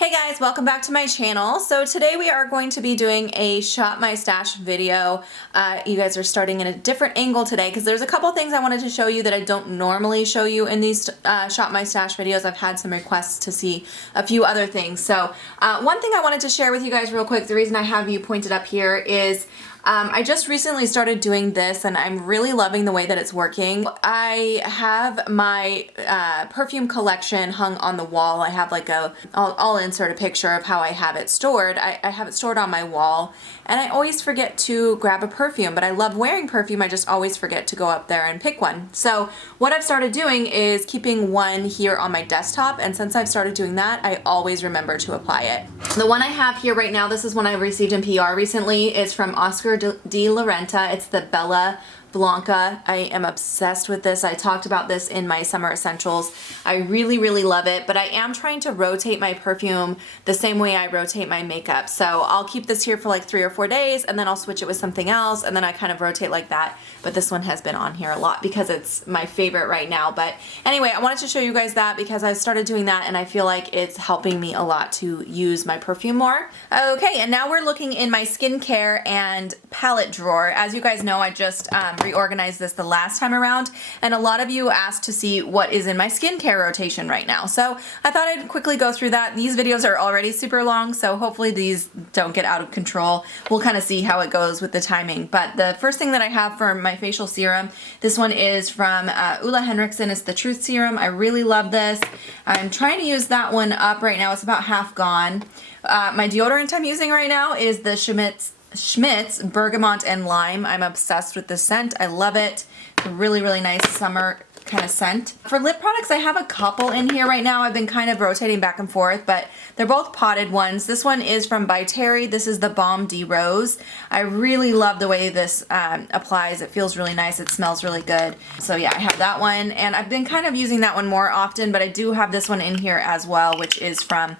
Hey guys, welcome back to my channel. So today we are going to be doing a Shop My Stash video. You guys are starting in a different angle today because there's a couple things I wanted to show you that I don't normally show you in these Shop My Stash videos. I've had some requests to see a few other things. So one thing I wanted to share with you guys real quick, the reason I have you pointed up here is I just recently started doing this and I'm really loving the way that it's working. I have my perfume collection hung on the wall. I have like I'll insert a picture of how I have it stored. I have it stored on my wall and I always forget to grab a perfume, but I love wearing perfume. I just always forget to go up there and pick one. So what I've started doing is keeping one here on my desktop, and since I've started doing that, I always remember to apply it. The one I have here right now, this is one I received in PR recently. It's from Oscar de la Renta. It's the Bella Blanca. I am obsessed with this. I talked about this in my summer essentials. I really, really love it, but I am trying to rotate my perfume the same way I rotate my makeup. So I'll keep this here for like 3 or 4 days and then I'll switch it with something else and then I kind of rotate like that. But this one has been on here a lot because it's my favorite right now. But anyway, I wanted to show you guys that because I started doing that and I feel like it's helping me a lot to use my perfume more. Okay, and now we're looking in my skincare and palette drawer. As you guys know, I just reorganized this the last time around, and a lot of you asked to see what is in my skincare rotation right now. So I thought I'd quickly go through that. These videos are already super long, so hopefully these don't get out of control. We'll kind of see how it goes with the timing. But the first thing that I have for my facial serum, this one is from Ulla Henriksen. It's the Truth Serum. I really love this. I'm trying to use that one up right now. It's about half gone. My deodorant I'm using right now is the Schmidt's Bergamot and Lime. I'm obsessed with this scent. I love it. It's a really, really nice summer kind of scent. For lip products, I have a couple in here right now. I've been kind of rotating back and forth, but they're both potted ones. This one is from By Terry. This is the Balm de Rose. I really love the way this applies. It feels really nice. It smells really good. So yeah, I have that one, and I've been kind of using that one more often, but I do have this one in here as well, which is from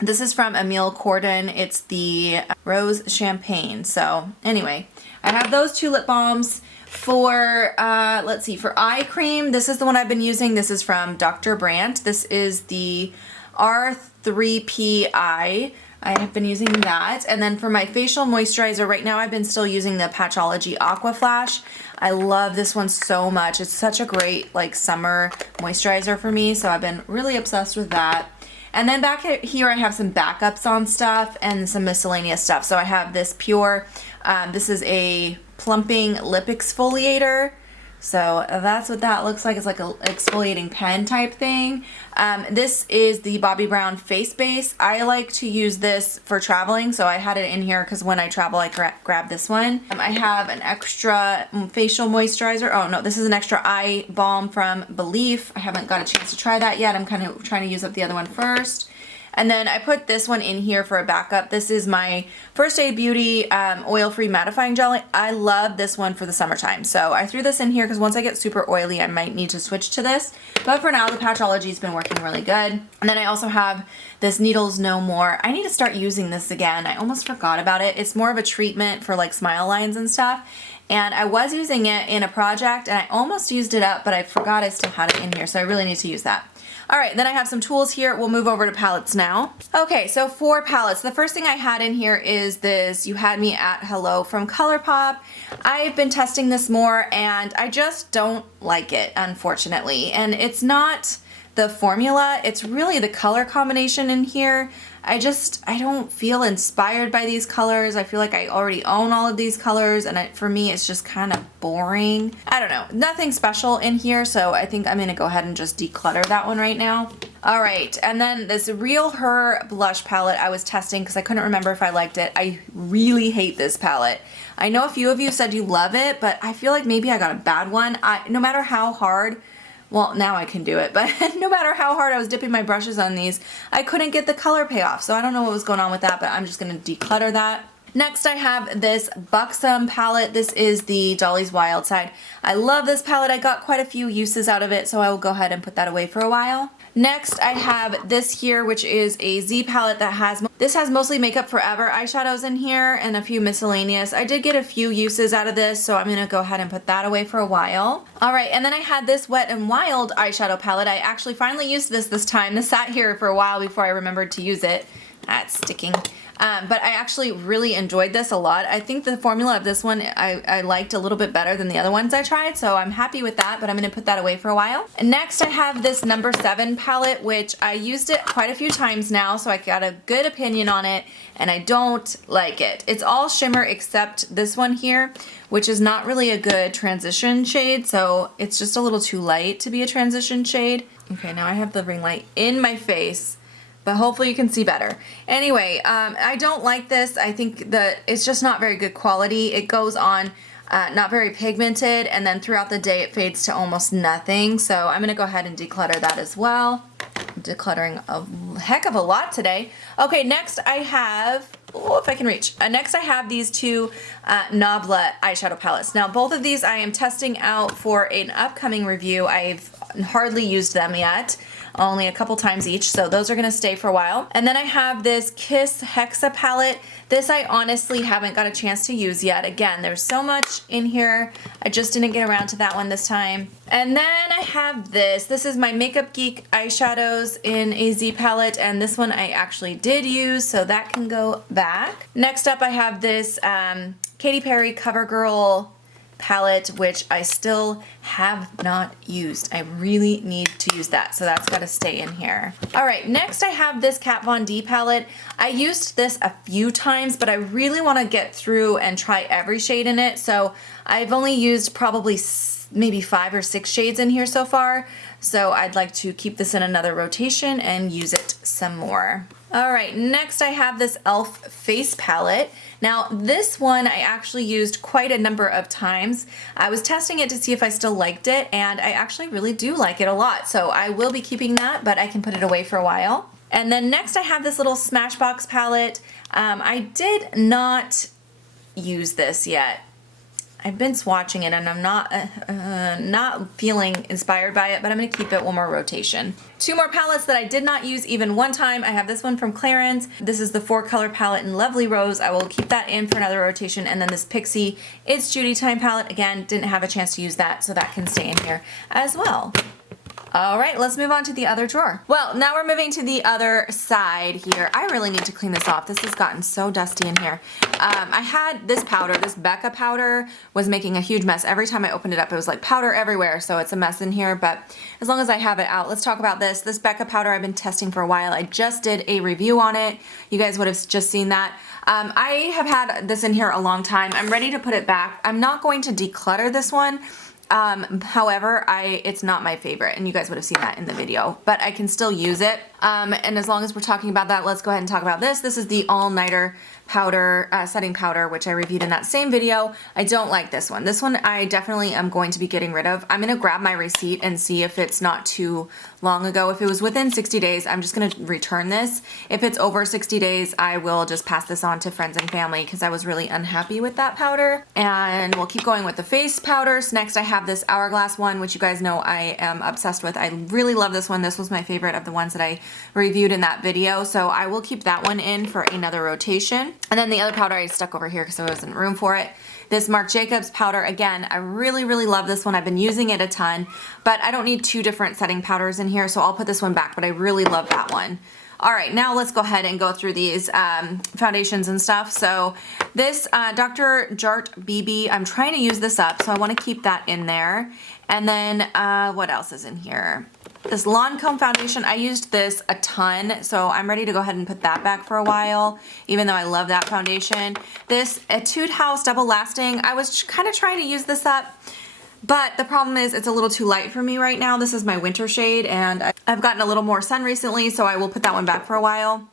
This is from Emile Cordon. It's the Rose Champagne. So anyway, I have those two lip balms. For, let's see, for eye cream, this is the one I've been using. This is from Dr. Brandt. This is the R3PI. I have been using that. And then for my facial moisturizer, right now I've been still using the Patchology Aqua Flash. I love this one so much. It's such a great like summer moisturizer for me. So I've been really obsessed with that. And then back here I have some backups on stuff and some miscellaneous stuff. So I have this Pure, this is a plumping lip exfoliator. So that's what that looks like. It's like an exfoliating pen type thing. This is the Bobbi Brown Face Base. I like to use this for traveling, so I had it in here because when I travel I grab this one. I have an extra facial moisturizer. Oh no, this is an extra eye balm from Belief. I haven't got a chance to try that yet. I'm kind of trying to use up the other one first. And then I put this one in here for a backup. This is my First Aid Beauty oil-free mattifying gel. I love this one for the summertime. So I threw this in here because once I get super oily, I might need to switch to this. But for now, the Patchology's been working really good. And then I also have this Needles No More. I need to start using this again. I almost forgot about it. It's more of a treatment for like smile lines and stuff. And I was using it in a project and I almost used it up, but I forgot I still had it in here. So I really need to use that. All right, then I have some tools here. We'll move over to palettes now. Okay, so for palettes, the first thing I had in here is this You Had Me at Hello from ColourPop. I've been testing this more and I just don't like it, unfortunately. And it's not the formula, it's really the color combination in here. I don't feel inspired by these colors. I feel like I already own all of these colors and for me it's just kind of boring. I don't know, nothing special in here, so I think I'm gonna go ahead and just declutter that one right now. All right, and then this Real Her blush palette I was testing because I couldn't remember if I liked it. I really hate this palette. I know a few of you said you love it, but I feel like maybe I got a bad one. No matter how hard, well, now I can do it, but no matter how hard I was dipping my brushes on these, I couldn't get the color payoff. So I don't know what was going on with that, but I'm just gonna declutter that. Next, I have this Buxom palette. This is the Dolly's Wild Side. I love this palette. I got quite a few uses out of it, so I will go ahead and put that away for a while. Next, I have this here, which is a Z palette that has This has mostly Makeup Forever eyeshadows in here and a few miscellaneous. I did get a few uses out of this, so I'm gonna go ahead and put that away for a while. All right, and then I had this Wet n Wild eyeshadow palette. I actually finally used this time. This sat here for a while before I remembered to use it. That's sticking. But I actually really enjoyed this a lot. I think the formula of this one I liked a little bit better than the other ones I tried, so I'm happy with that, but I'm going to put that away for a while. And next I have this number 7 palette, which I used it quite a few times now, so I got a good opinion on it, and I don't like it. It's all shimmer except this one here, which is not really a good transition shade, so it's just a little too light to be a transition shade. Okay, now I have the ring light in my face, but hopefully you can see better. Anyway, I don't like this. I think that it's just not very good quality. It goes on not very pigmented, and then throughout the day it fades to almost nothing. So I'm gonna go ahead and declutter that as well. I'm decluttering a heck of a lot today. Okay, next I have, oh, if I can reach. Next I have these two Nabla eyeshadow palettes. Now both of these I am testing out for an upcoming review. I've hardly used them yet. Only a couple times each, so those are gonna stay for a while. And then I have this Kiss Hexa palette. This I honestly haven't got a chance to use yet. Again, there's so much in here. I just didn't get around to that one this time. And then I have this. This is my Makeup Geek eyeshadows in a Z palette, and this one I actually did use, so that can go back. Next up I have this Katy Perry CoverGirl palette, which I still have not used. I really need to use that, so that's got to stay in here. All right, next I have this Kat Von D palette. I used this a few times, but I really want to get through and try every shade in it, so I've only used probably maybe 5 or 6 shades in here so far, so I'd like to keep this in another rotation and use it some more. All right, next I have this e.l.f. face palette. Now this one I actually used quite a number of times. I was testing it to see if I still liked it, and I actually really do like it a lot, so I will be keeping that, but I can put it away for a while. And then next I have this little Smashbox palette. I did not use this yet. I've been swatching it and I'm not feeling inspired by it, but I'm gonna keep it one more rotation. 2 more palettes that I did not use even one time. I have this one from Clarins. This is the 4-color palette in Lovely Rose. I will keep that in for another rotation. And then this Pixie It's Judy Time palette. Again, didn't have a chance to use that, so that can stay in here as well. All right, let's move on to the other drawer. Well, now we're moving to the other side here. I really need to clean this off. This has gotten so dusty in here. I had this powder, this Becca powder was making a huge mess. Every time I opened it up, it was like powder everywhere, so it's a mess in here, but as long as I have it out, let's talk about this. This Becca powder I've been testing for a while. I just did a review on it. You guys would have just seen that. I have had this in here a long time. I'm ready to put it back. I'm not going to declutter this one. However, it's not my favorite, and you guys would have seen that in the video, but I can still use it. And as long as we're talking about that, let's go ahead and talk about this. This is the All Nighter powder, setting powder, which I reviewed in that same video. I don't like this one. This one I definitely am going to be getting rid of. I'm going to grab my receipt and see if it's not too long ago. If it was within 60 days, I'm just going to return this. If it's over 60 days, I will just pass this on to friends and family because I was really unhappy with that powder. And we'll keep going with the face powders. Next, I have this Hourglass one, which you guys know I am obsessed with. I really love this one. This was my favorite of the ones that I reviewed in that video, so I will keep that one in for another rotation. And then the other powder I stuck over here because there wasn't room for it. This Marc Jacobs powder, again, I really, really love this one. I've been using it a ton, but I don't need 2 different setting powders in here, so I'll put this one back, but I really love that one. All right, now let's go ahead and go through these foundations and stuff. So this Dr. Jart BB, I'm trying to use this up, so I want to keep that in there. And then what else is in here? This Lancome foundation, I used this a ton, so I'm ready to go ahead and put that back for a while, even though I love that foundation. This Etude House Double Lasting, I was kind of trying to use this up, but the problem is it's a little too light for me right now. This is my winter shade, and I've gotten a little more sun recently, so I will put that one back for a while.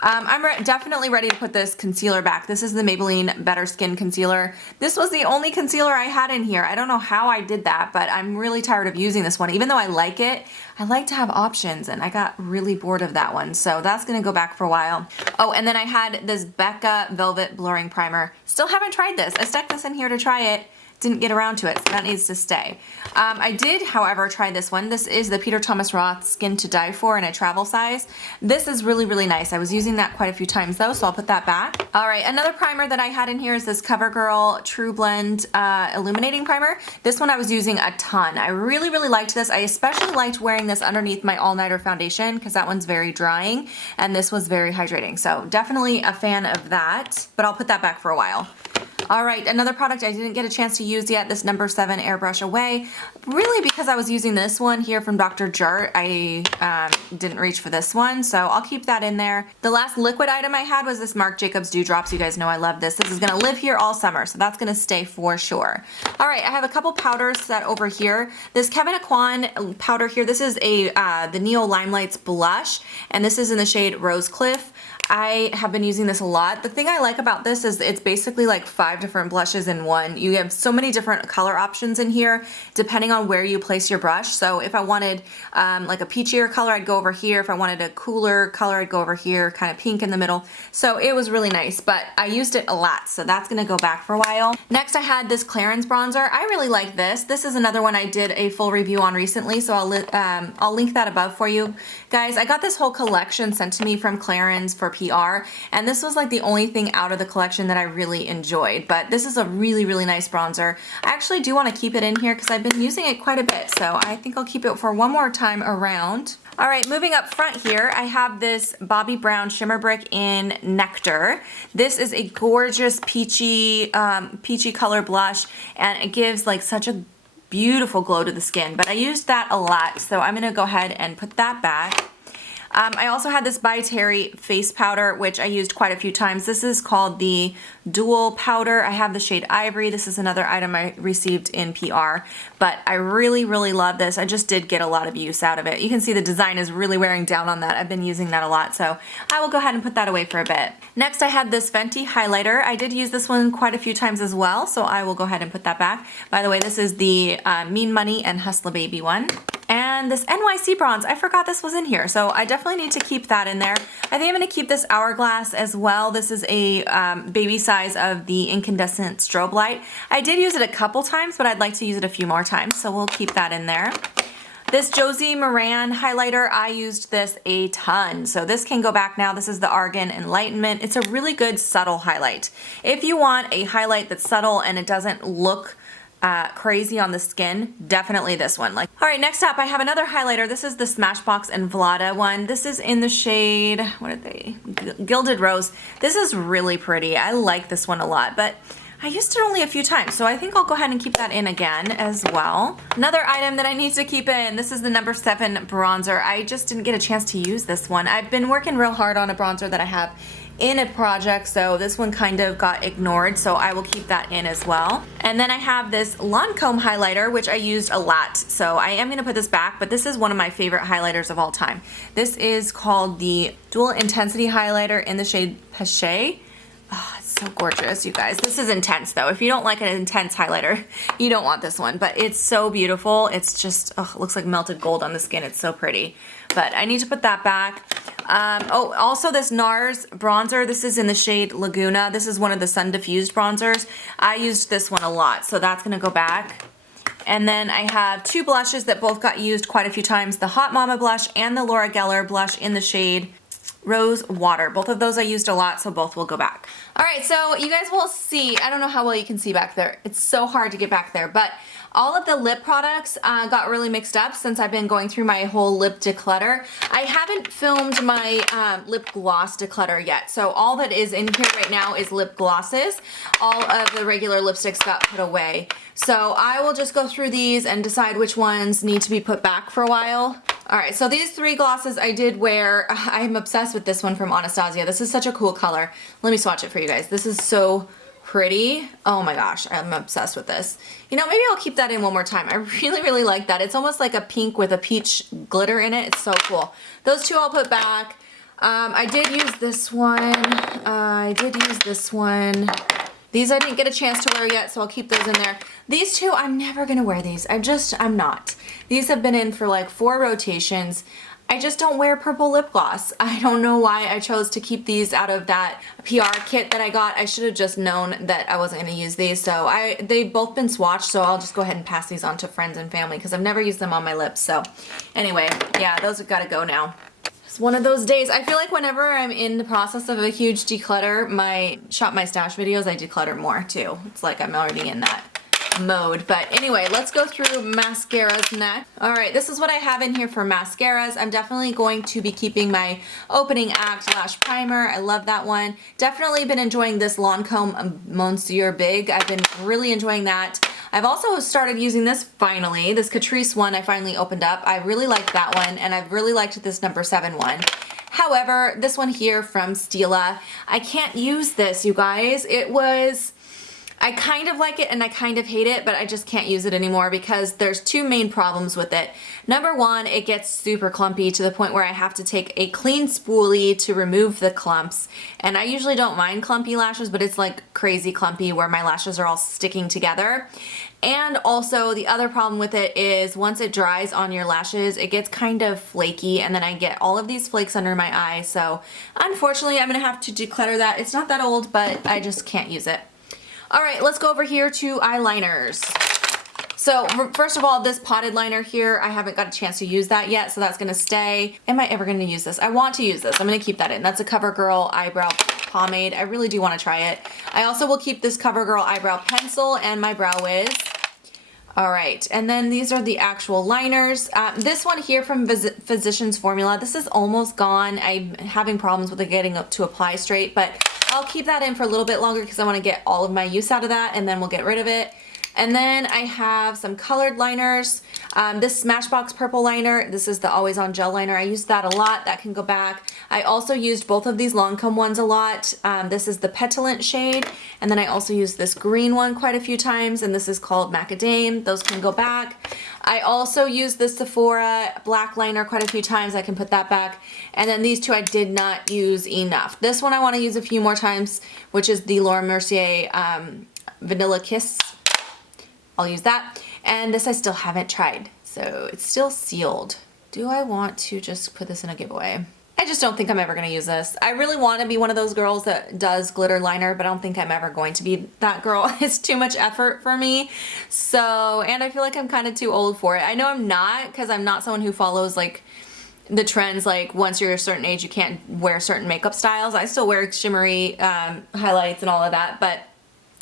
I'm definitely ready to put this concealer back. This is the Maybelline Better Skin Concealer. This was the only concealer I had in here. I don't know how I did that, but I'm really tired of using this one. Even though I like it, I like to have options, and I got really bored of that one. So that's gonna go back for a while. Oh, and then I had this Becca Velvet Blurring Primer. Still haven't tried this. I stuck this in here to try it. didn't get around to it, so that needs to stay. I did, however, try this one. This is the Peter Thomas Roth Skin to Die For in a travel size. This is really, really nice. I was using that quite a few times though, so I'll put that back. All right, another primer that I had in here is this CoverGirl True Blend Illuminating Primer. This one I was using a ton. I really, really liked this. I especially liked wearing this underneath my all-nighter foundation because that one's very drying and this was very hydrating. So definitely a fan of that, but I'll put that back for a while. All right, another product I didn't get a chance to use yet, this number 7 Airbrush Away. Really because I was using this one here from Dr. Jart, I didn't reach for this one, so I'll keep that in there. The last liquid item I had was this Marc Jacobs Dewdrops. You guys know I love this. This is gonna live here all summer, so that's gonna stay for sure. All right, I have a couple powders set over here. This Kevyn Aucoin powder here, this is the Neo Limelights blush, and this is in the shade Rose Cliff. I have been using this a lot. The thing I like about this is it's basically like 5 different blushes in one. You have so many different color options in here depending on where you place your brush. So if I wanted like a peachier color, I'd go over here. If I wanted a cooler color, I'd go over here, kind of pink in the middle. So it was really nice, but I used it a lot, so that's gonna go back for a while. Next I had this Clarins bronzer. I really like this. This is another one I did a full review on recently, so I'll link that above for you. Guys, I got this whole collection sent to me from Clarins for PR, and this was like the only thing out of the collection that I really enjoyed, but this is a really, really nice bronzer. I actually do want to keep it in here because I've been using it quite a bit, so I think I'll keep it for one more time around. All right, moving up front here, I have this Bobbi Brown Shimmer Brick in Nectar. This is a gorgeous peachy color blush, and it gives like such a beautiful glow to the skin, but I used that a lot, so I'm gonna go ahead and put that back. I also had this By Terry face powder, which I used quite a few times. This is called the Dual Powder. I have the shade Ivory. This is another item I received in PR, but I really, really love this. I just did get a lot of use out of it. You can see the design is really wearing down on that. I've been using that a lot, so I will go ahead and put that away for a bit. Next, I had this Fenty highlighter. I did use this one quite a few times as well, so I will go ahead and put that back. By the way, this is the Mean Money and Hustla Baby one. And this NYC bronze, I forgot this was in here, so I definitely need to keep that in there. I think I'm going to keep this Hourglass as well. This is a baby size of the incandescent strobe light. I did use it a couple times, but I'd like to use it a few more times, so we'll keep that in there. This Josie Moran highlighter, I used this a ton, so this can go back now. This is the Argan Enlightenment. It's a really good subtle highlight. If you want a highlight that's subtle and it doesn't look crazy on the skin, definitely this one. All right, next up I have another highlighter. This is the Smashbox and Vlada one. This is in the shade, what are they? Gilded Rose. This is really pretty. I like this one a lot, but I used it only a few times, so I think I'll go ahead and keep that in again as well. Another item that I need to keep in, this is the number 7 bronzer. I just didn't get a chance to use this one. I've been working real hard on a bronzer that I have in a project, so this one kind of got ignored, so I will keep that in as well. And then I have this Lancome highlighter, which I used a lot, so I am going to put this back, but this is one of my favorite highlighters of all time. This is called the Dual Intensity Highlighter in the shade Pache. Oh, it's so gorgeous, you guys. This is intense though. If you don't like an intense highlighter, you don't want this one, but it's so beautiful. It's just, oh, it looks like melted gold on the skin. It's so pretty, but I need to put that back. Oh, also this NARS bronzer. This is in the shade Laguna. This is one of the sun diffused bronzers. I used this one a lot, so that's gonna go back. And then I have 2 blushes that both got used quite a few times, the Hot Mama blush and the Laura Geller blush in the shade Rose Water. Both of those I used a lot, so both will go back. All right, so you guys will see, I don't know how well you can see back there. It's so hard to get back there, but all of the lip products got really mixed up since I've been going through my whole lip declutter. I haven't filmed my lip gloss declutter yet, so all that is in here right now is lip glosses. All of the regular lipsticks got put away. So I will just go through these and decide which ones need to be put back for a while. All right, so these 3 glosses I did wear. I'm obsessed with this one from Anastasia. This is such a cool color. Let me swatch it for you guys. This is so pretty. Oh my gosh, I'm obsessed with this. You know, maybe I'll keep that in one more time. I really, really like that. It's almost like a pink with a peach glitter in it. It's so cool. Those 2 I'll put back. I did use this one. These I didn't get a chance to wear yet, so I'll keep those in there. These 2, I'm never gonna wear these. I'm not. These have been in for like 4 rotations. I just don't wear purple lip gloss. I don't know why I chose to keep these out of that PR kit that I got. I should have just known that I wasn't going to use these. So they've both been swatched, so I'll just go ahead and pass these on to friends and family because I've never used them on my lips. So anyway, yeah, those have got to go now. It's one of those days. I feel like whenever I'm in the process of a huge declutter, my Shop My Stash videos, I declutter more too. It's like I'm already in that mode. But anyway, let's go through mascaras next. All right, this is what I have in here for mascaras. I'm definitely going to be keeping my Opening Act Lash Primer. I love that one. Definitely been enjoying this Lancome Monsieur Big. I've been really enjoying that. I've also started using this finally, this Catrice one I finally opened up. I really liked that one, and I've really liked this number 7 one. However, this one here from Stila, I can't use this, you guys. I kind of like it and I kind of hate it, but I just can't use it anymore because there's two main problems with it. Number one, it gets super clumpy to the point where I have to take a clean spoolie to remove the clumps. And I usually don't mind clumpy lashes, but it's like crazy clumpy where my lashes are all sticking together. And also the other problem with it is once it dries on your lashes, it gets kind of flaky and then I get all of these flakes under my eyes. So unfortunately, I'm gonna have to declutter that. It's not that old, but I just can't use it. All right, let's go over here to eyeliners. So first of all, this potted liner here, I haven't got a chance to use that yet, so that's gonna stay. Am I ever gonna use this? I want to use this. I'm gonna keep that in. That's a CoverGirl eyebrow pomade. I really do wanna try it. I also will keep this CoverGirl eyebrow pencil and my Brow Wiz. All right, and then these are the actual liners. This one here from Physicians Formula, this is almost gone. I'm having problems with it getting up to apply straight, but I'll keep that in for a little bit longer because I want to get all of my use out of that, and then we'll get rid of it. And then I have some colored liners. This Smashbox purple liner, this is the Always On Gel liner. I use that a lot. That can go back. I also used both of these Lancome ones a lot. This is the Petulant shade, and then I also used this green one quite a few times, and this is called Macadame. Those can go back. I also used the Sephora black liner quite a few times. I can put that back. And then these two I did not use enough. This one I want to use a few more times, which is the Laura Mercier Vanilla Kiss. I'll use that. And this I still haven't tried, so it's still sealed. Do I want to just put this in a giveaway? I just don't think I'm ever gonna use this. I really want to be one of those girls that does glitter liner, but I don't think I'm ever going to be that girl. It's too much effort for me. So, and I feel like I'm kind of too old for it. I know I'm not, because I'm not someone who follows like the trends, like once you're a certain age you can't wear certain makeup styles. I still wear shimmery highlights and all of that, but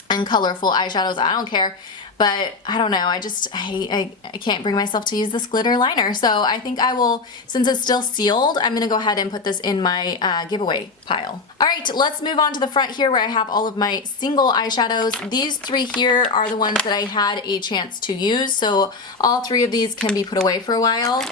and colorful eyeshadows, I don't care. But I don't know, I can't bring myself to use this glitter liner. So I think I will, since it's still sealed, I'm gonna go ahead and put this in my giveaway pile. All right, let's move on to the front here where I have all of my single eyeshadows. These three here are the ones that I had a chance to use. So all three of these can be put away for a while.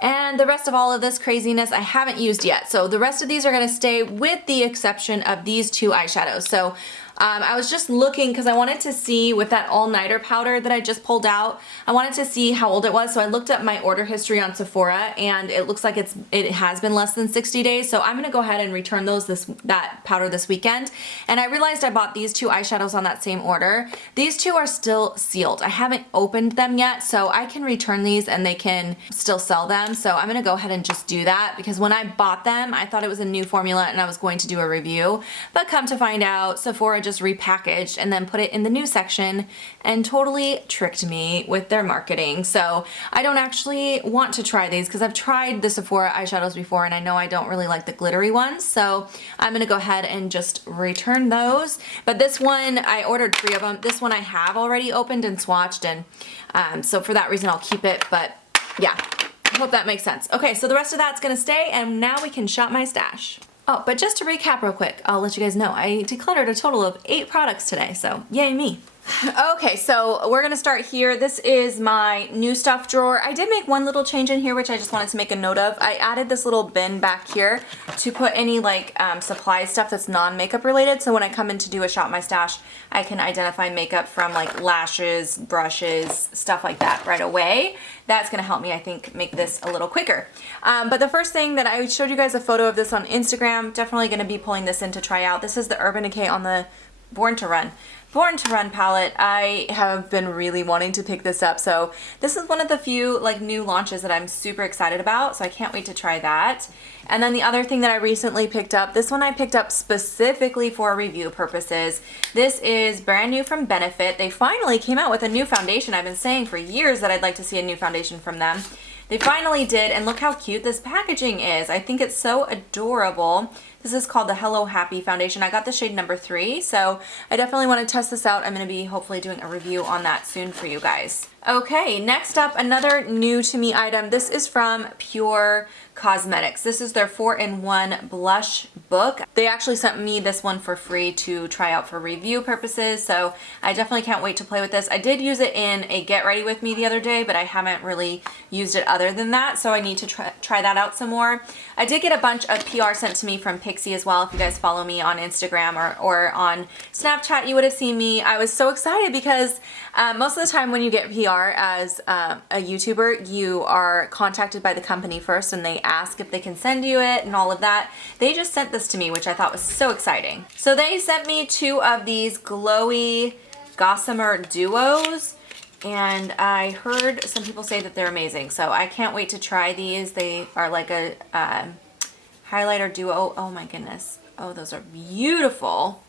And the rest of all of this craziness I haven't used yet. So the rest of these are gonna stay with the exception of these two eyeshadows. So I was just looking because I wanted to see with that all-nighter powder that I just pulled out, I wanted to see how old it was. So I looked up my order history on Sephora and it looks like it has been less than 60 days. So I'm gonna go ahead and return that powder this weekend. And I realized I bought these two eyeshadows on that same order. These two are still sealed. I haven't opened them yet, so I can return these and they can still sell them. So I'm gonna go ahead and just do that because when I bought them, I thought it was a new formula and I was going to do a review. But come to find out, Sephora just repackaged and then put it in the new section and totally tricked me with their marketing. So I don't actually want to try these because I've tried the Sephora eyeshadows before and I know I don't really like the glittery ones. So I'm gonna go ahead and just return those. But this one, I ordered 3 of them. This one I have already opened and swatched, and so for that reason I'll keep it. But yeah, I hope that makes sense. Okay, so the rest of that's gonna stay and now we can shop my stash. Oh, but just to recap real quick, I'll let you guys know, I decluttered a total of 8 products today, so yay me. Okay, so we're gonna start here. This is my new stuff drawer. I did make one little change in here, which I just wanted to make a note of. I added this little bin back here to put any like supply stuff that's non-makeup related. So when I come in to do a shop my stash, I can identify makeup from like lashes, brushes, stuff like that right away. That's gonna help me, I think, make this a little quicker. But the first thing that I showed you guys a photo of this on Instagram, definitely gonna be pulling this in to try out. This is the Urban Decay on the Born to Run. Born to Run palette. I have been really wanting to pick this up, so this is one of the few like new launches that I'm super excited about, so I can't wait to try that. And then the other thing that I recently picked up, this one I picked up specifically for review purposes. This is brand new from Benefit. They finally came out with a new foundation. I've been saying for years that I'd like to see a new foundation from them. They finally did, and look how cute this packaging is. I think it's so adorable. This is called the Hello Happy Foundation. I got the shade number 3, so I definitely want to test this out. I'm going to be hopefully doing a review on that soon for you guys. Okay, next up, another new to me item. This is from Pure Cosmetics. This is their 4-in-1 blush book. They actually sent me this one for free to try out for review purposes, so I definitely can't wait to play with this. I did use it in a Get Ready With Me the other day, but I haven't really used it other than that, so I need to try that out some more. I did get a bunch of PR sent to me from Pixie as well. If you guys follow me on Instagram or on Snapchat, you would have seen me. I was so excited because most of the time when you get PR as a YouTuber, you are contacted by the company first and they ask if they can send you it and all of that. They just sent this to me, which I thought was so exciting. So they sent me 2 of these glowy gossamer duos, and I heard some people say that they're amazing, so I can't wait to try these. They are like a highlighter duo. Oh my goodness. Oh, those are beautiful.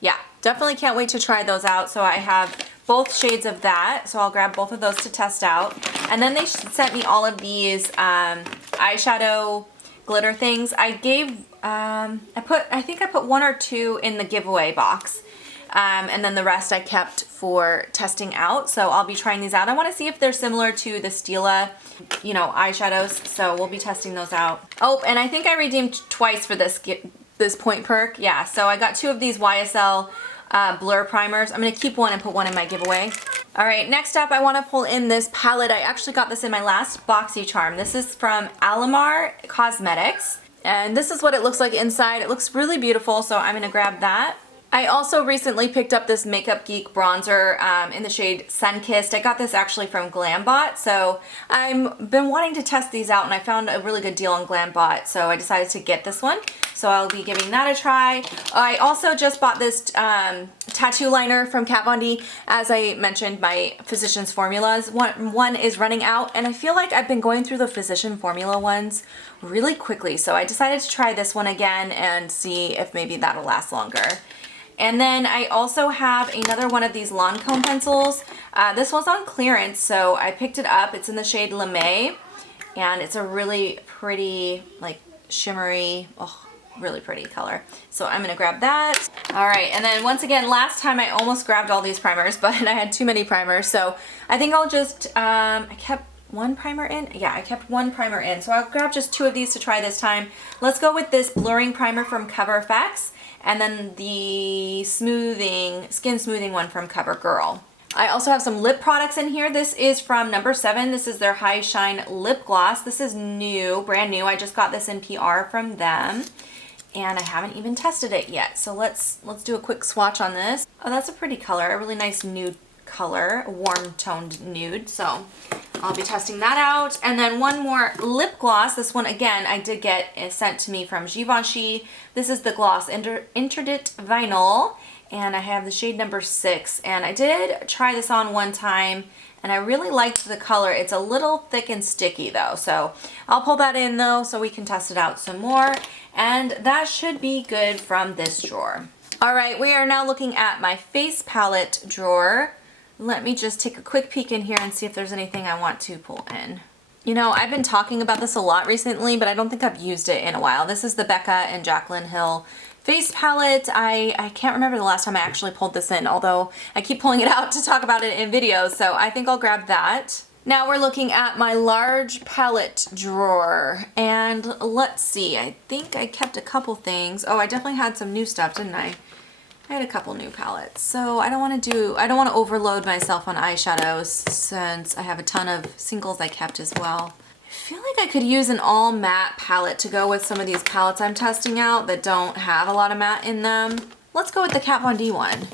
Yeah, definitely can't wait to try those out. So I have both shades of that, so I'll grab both of those to test out. And then they sent me all of these eyeshadow glitter things. I gave, I think I put 1 or 2 in the giveaway box. And then the rest I kept for testing out. So I'll be trying these out. I want to see if they're similar to the Stila, you know, eyeshadows. So we'll be testing those out. Oh, and I think I redeemed twice for this point perk. Yeah, so I got 2 of these YSL blur primers. I'm going to keep 1 and put 1 in my giveaway. All right, next up I want to pull in this palette. I actually got this in my last BoxyCharm. This is from Alamar Cosmetics. And this is what it looks like inside. It looks really beautiful, so I'm going to grab that. I also recently picked up this Makeup Geek bronzer in the shade Sunkissed. I got this actually from Glambot, so I've been wanting to test these out and I found a really good deal on Glambot, so I decided to get this one. So I'll be giving that a try. I also just bought this tattoo liner from Kat Von D. As I mentioned, my Physicians Formulas, one is running out, and I feel like I've been going through the Physician Formula ones really quickly, so I decided to try this one again and see if maybe that'll last longer. And then I also have another one of these Lancome pencils. This one's on clearance, so I picked it up. It's in the shade Lame, and it's a really pretty, like, shimmery, oh, really pretty color. So I'm gonna grab that. All right, and then once again, last time I almost grabbed all these primers, but I had too many primers, so I think I'll just, I kept 1 primer in? Yeah, I kept 1 primer in, so I'll grab just 2 of these to try this time. Let's go with this blurring primer from CoverFX, and then the skin smoothing one from CoverGirl. I also have some lip products in here. This is from Number 7. This is their High Shine Lip Gloss. This is new, brand new. I just got this in PR from them, and I haven't even tested it yet. So let's do a quick swatch on this. Oh, that's a pretty color, a really nice nude color, a warm toned nude. So I'll be testing that out. And then one more lip gloss. This one, again, I did get sent to me from Givenchy. This is the gloss Interdit Vinyl, and I have the shade number 6. And I did try this on one time, and I really liked the color. It's a little thick and sticky though, so I'll pull that in though so we can test it out some more. And that should be good from this drawer. All right, we are now looking at my face palette drawer. Let me just take a quick peek in here and see if there's anything I want to pull in. You know, I've been talking about this a lot recently, but I don't think I've used it in a while. This is the Becca and Jaclyn Hill face palette. I can't remember the last time I actually pulled this in, although I keep pulling it out to talk about it in videos, so I think I'll grab that. Now we're looking at my large palette drawer, and let's see, I think I kept a couple things. Oh, I definitely had some new stuff, didn't I? I had a couple new palettes, so I don't want to overload myself on eyeshadows since I have a ton of singles I kept as well. I feel like I could use an all matte palette to go with some of these palettes I'm testing out that don't have a lot of matte in them. Let's go with the Kat Von D one.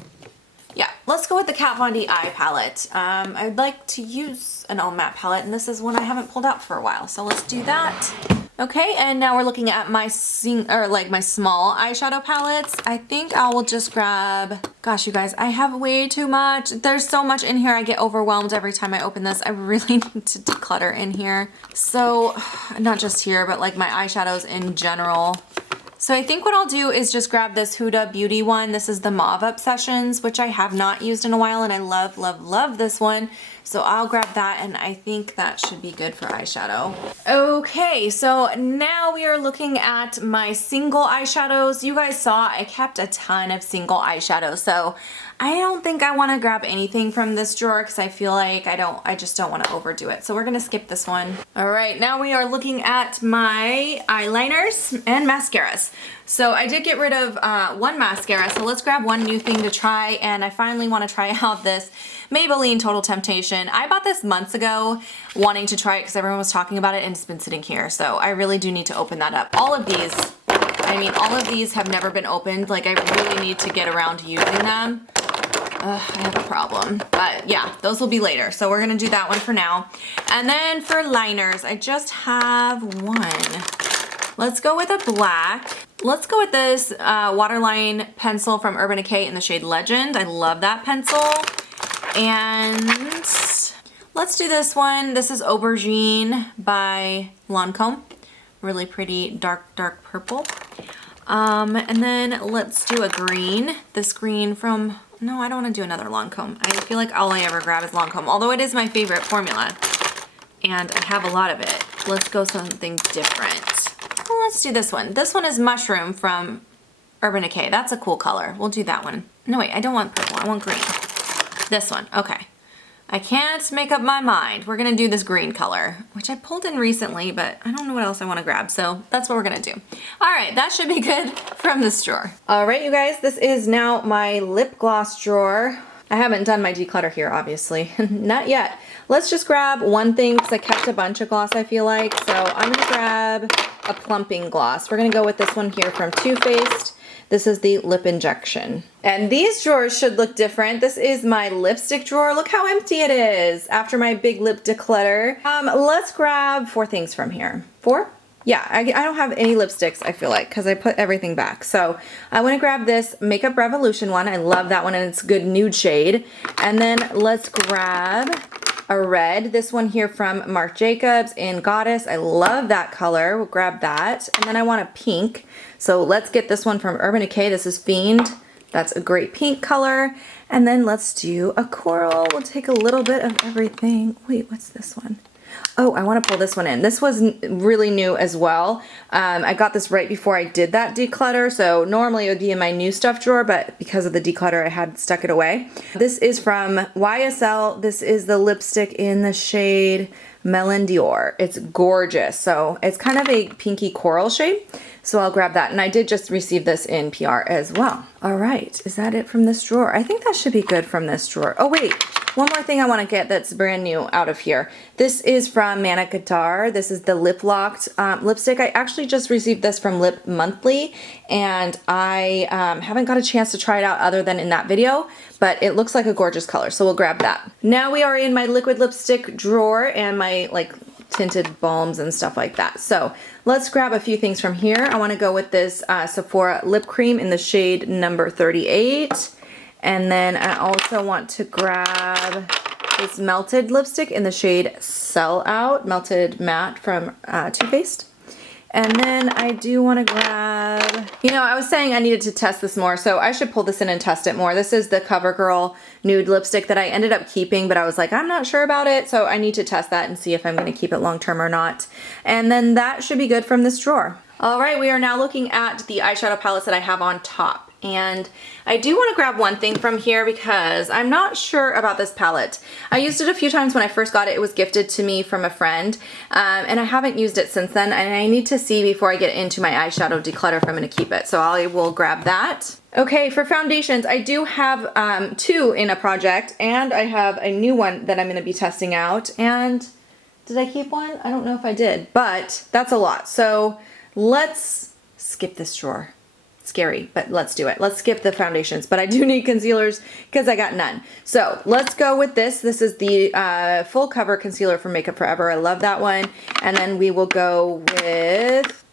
Yeah, let's go with the Kat Von D eye palette. I'd like to use an all matte palette, and this is one I haven't pulled out for a while, so let's do that. Okay, and now we're looking at my my small eyeshadow palettes. I think I will just grab, gosh you guys, I have way too much. There's so much in here, I get overwhelmed every time I open this. I really need to declutter in here. So, not just here, but like my eyeshadows in general. So I think what I'll do is just grab this Huda Beauty one. This is the Mauve Obsessions, which I have not used in a while, and I love, love, love this one. So I'll grab that, and I think that should be good for eyeshadow. Okay, so now we are looking at my single eyeshadows. You guys saw I kept a ton of single eyeshadows, so I don't think I want to grab anything from this drawer because I feel like I just don't want to overdo it. So we're gonna skip this one. All right, now we are looking at my eyeliners and mascaras. So I did get rid of one mascara, so let's grab one new thing to try, and I finally want to try out this Maybelline Total Temptation. I bought this months ago wanting to try it because everyone was talking about it, and it's been sitting here, so I really do need to open that up. All of these have never been opened. Like, I really need to get around to using them. I have a problem, but yeah, those will be later. So we're gonna do that one for now. And then for liners, I just have one. Let's go with a black. Let's go with this waterline pencil from Urban Decay in the shade Legend. I love that pencil. And let's do this one. This is Aubergine by Lancome. Really pretty dark, dark purple. And then let's do a green. This green from, no, I don't want to do another Lancome. I feel like all I ever grab is Lancome, although it is my favorite formula. And I have a lot of it. Let's go something different. Well, let's do this one. This one is Mushroom from Urban Decay. That's a cool color. We'll do that one. No, wait, I don't want purple. I want green. This one. Okay. I can't make up my mind. We're gonna do this green color, which I pulled in recently, but I don't know what else I wanna grab, so that's what we're gonna do. All right, that should be good from this drawer. All right, you guys, this is now my lip gloss drawer. I haven't done my declutter here, obviously. Not yet. Let's just grab one thing, because I kept a bunch of gloss, I feel like. So I'm gonna grab a plumping gloss. We're gonna go with this one here from Too Faced. This is the Lip Injection. And these drawers should look different. This is my lipstick drawer. Look how empty it is after my big lip declutter. Let's grab 4 things from here. 4? Yeah, I don't have any lipsticks, I feel like, because I put everything back. So I want to grab this Makeup Revolution one. I love that one, and it's a good nude shade. And then let's grab a red. This one here from Marc Jacobs in Goddess. I love that color. We'll grab that. And then I want a pink. So let's get this one from Urban Decay. This is Fiend. That's a great pink color. And then let's do a coral. We'll take a little bit of everything. Wait, what's this one? Oh, I want to pull this one in. This was really new as well. I got this right before I did that declutter, so normally it would be in my new stuff drawer, but because of the declutter I had stuck it away. This is from YSL. This is the lipstick in the shade Melon Dior. It's gorgeous. So it's kind of a pinky coral shade. So I'll grab that. And I did just receive this in PR as well. All right, is that it from this drawer? I think that should be good from this drawer. Oh wait, one more thing I want to get that's brand new out of here. This is from Manic Guitar. This is the Lip Locked lipstick. I actually just received this from Lip Monthly, and I haven't got a chance to try it out other than in that video, but it looks like a gorgeous color, so we'll grab that. Now we are in my liquid lipstick drawer and my tinted balms and stuff like that. So let's grab a few things from here. I want to go with this Sephora lip cream in the shade number 38. And then I also want to grab this melted lipstick in the shade Sell Out, Melted Matte from Too Faced. And then I do want to grab, you know, I was saying I needed to test this more, so I should pull this in and test it more. This is the CoverGirl nude lipstick that I ended up keeping, but I was like, I'm not sure about it, so I need to test that and see if I'm going to keep it long term or not. And then that should be good from this drawer. All right, we are now looking at the eyeshadow palettes that I have on top. And I do want to grab one thing from here because I'm not sure about this palette. I used it a few times when I first got it. It was gifted to me from a friend, and I haven't used it since then, and I need to see before I get into my eyeshadow declutter if I'm going to keep it. So I will grab that. Okay, for foundations, I do have 2 in a project, and I have a new one that I'm going to be testing out. And did I keep one? I don't know if I did, but that's a lot. So let's skip this drawer. scary, but let's do it. Let's skip the foundations, but I do need concealers because I got none. So let's go with this. This is the full cover concealer from Makeup Forever. I love that one. And then we will go with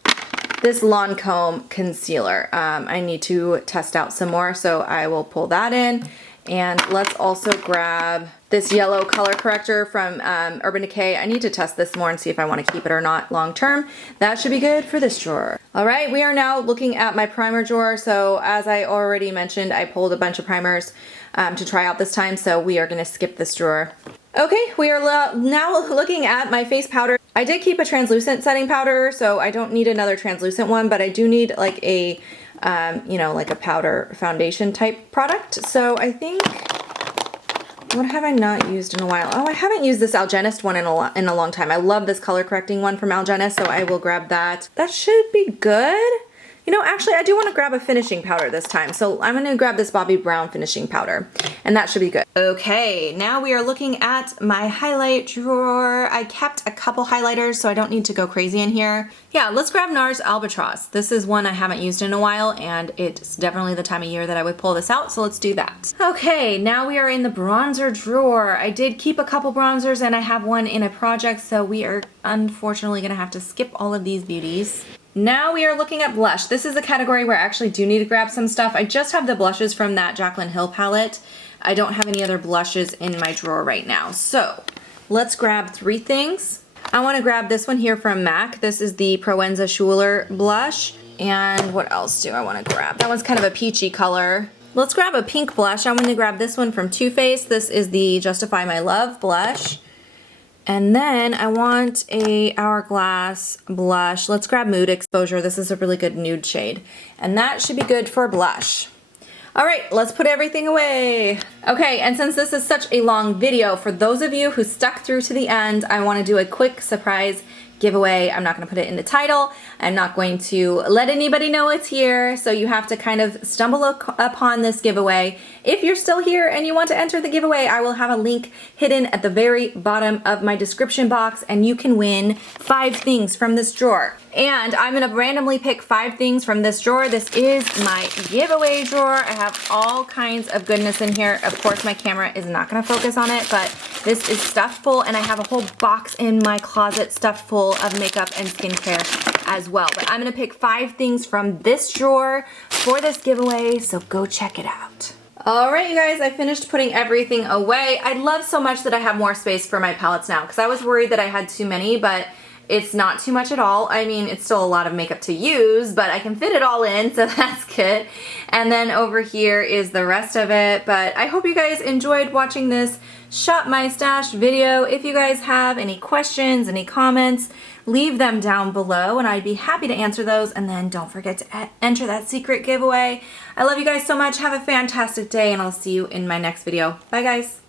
this Lancome concealer. I need to test out some more, so I will pull that in. And let's also grab this yellow color corrector from Urban Decay. I need to test this more and see if I want to keep it or not long term. That should be good for this drawer. All right, we are now looking at my primer drawer. So as I already mentioned, I pulled a bunch of primers to try out this time, so we are going to skip this drawer. Okay, we are now looking at my face powder. I did keep a translucent setting powder, so I don't need another translucent one, but I do need like a you know, like a powder foundation type product. So I think, what have I not used in a while? Oh, I haven't used this Algenist one in a long time. I love this color correcting one from Algenist, so I will grab that. That should be good. You know, actually, I do want to grab a finishing powder this time, so I'm going to grab this Bobbi Brown finishing powder, and that should be good. Okay, now we are looking at my highlight drawer. I kept a couple highlighters, so I don't need to go crazy in here. Yeah, let's grab NARS Albatross. This is one I haven't used in a while, and it's definitely the time of year that I would pull this out, so let's do that. Okay, now we are in the bronzer drawer. I did keep a couple bronzers, and I have one in a project, so we are unfortunately going to have to skip all of these beauties. Now we are looking at blush. This is a category where I actually do need to grab some stuff. I just have the blushes from that Jaclyn Hill palette. I don't have any other blushes in my drawer right now. So let's grab 3 things. I want to grab this one here from MAC. This is the Proenza Schuler blush. And what else do I want to grab? That one's kind of a peachy color. Let's grab a pink blush. I'm going to grab this one from Too Faced. This is the Justify My Love blush. And then I want a Hourglass blush. Let's grab Mood Exposure. This is a really good nude shade. And that should be good for blush. All right, let's put everything away. Okay, and since this is such a long video, for those of you who stuck through to the end, I want to do a quick surprise giveaway. I'm not going to put it in the title. I'm not going to let anybody know it's here, so you have to kind of stumble upon this giveaway. If you're still here and you want to enter the giveaway, I will have a link hidden at the very bottom of my description box, and you can win 5 things from this drawer. And I'm going to randomly pick 5 things from this drawer. This is my giveaway drawer. I have all kinds of goodness in here. Of course, my camera is not going to focus on it, but this is stuffed full, and I have a whole box in my closet stuffed full of makeup and skincare as well. But I'm going to pick 5 things from this drawer for this giveaway, so go check it out. All right, you guys, I finished putting everything away. I love so much that I have more space for my palettes now, because I was worried that I had too many, but it's not too much at all. I mean, it's still a lot of makeup to use, but I can fit it all in, so that's good. And then over here is the rest of it. But I hope you guys enjoyed watching this Shop My Stash video. If you guys have any questions, any comments, leave them down below and I'd be happy to answer those. And then don't forget to enter that secret giveaway. I love you guys so much. Have a fantastic day, and I'll see you in my next video. Bye, guys.